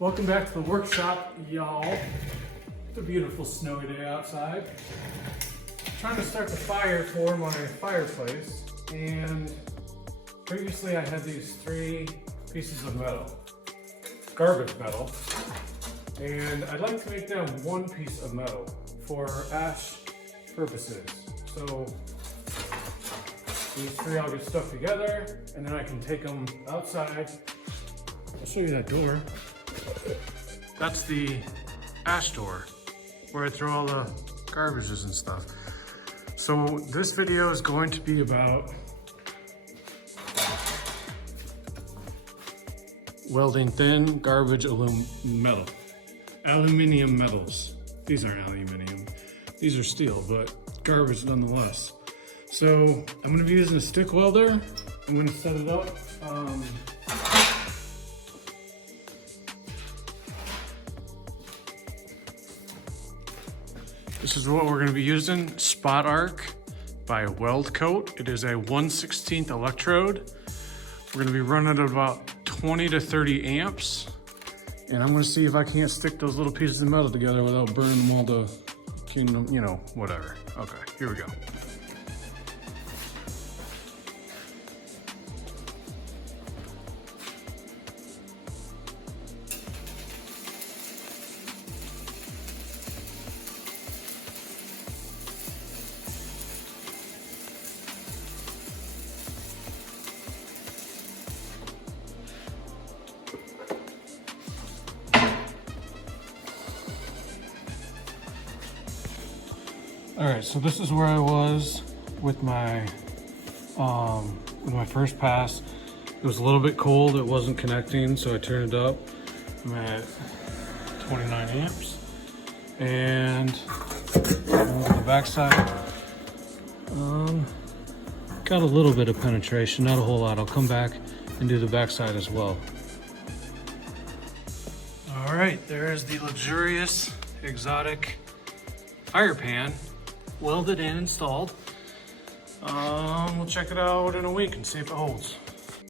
Welcome back to the workshop, y'all. It's a beautiful snowy day outside. Trying to start the fire for my fireplace, and previously I had these 3 pieces of metal, garbage metal, and I'd like to make them 1 piece of metal for ash purposes. So these 3 all get stuck together, and then I can take them outside. I'll show you that door. That's the ash door where I throw all the garbages and stuff. So this video is going to be about welding thin garbage aluminum metals. These aren't aluminum, these are steel, but garbage nonetheless. So I'm gonna be using a stick welder. I'm gonna set it up. This is what we're going to be using, Spot Arc by Weld Coat. It is a 1/16 electrode. We're going to be running at about 20 to 30 amps. And I'm going to see if I can't stick those little pieces of metal together without burning them all to, you know, whatever. Okay, here we go. All right, so this is where I was with my first pass. It was a little bit cold, it wasn't connecting, so I turned it up. I'm at 29 amps. And on the back side, got a little bit of penetration, not a whole lot. I'll come back and do the back side as well. All right, there's the luxurious, exotic fire pan. Welded and installed. We'll check it out in a week and see if it holds.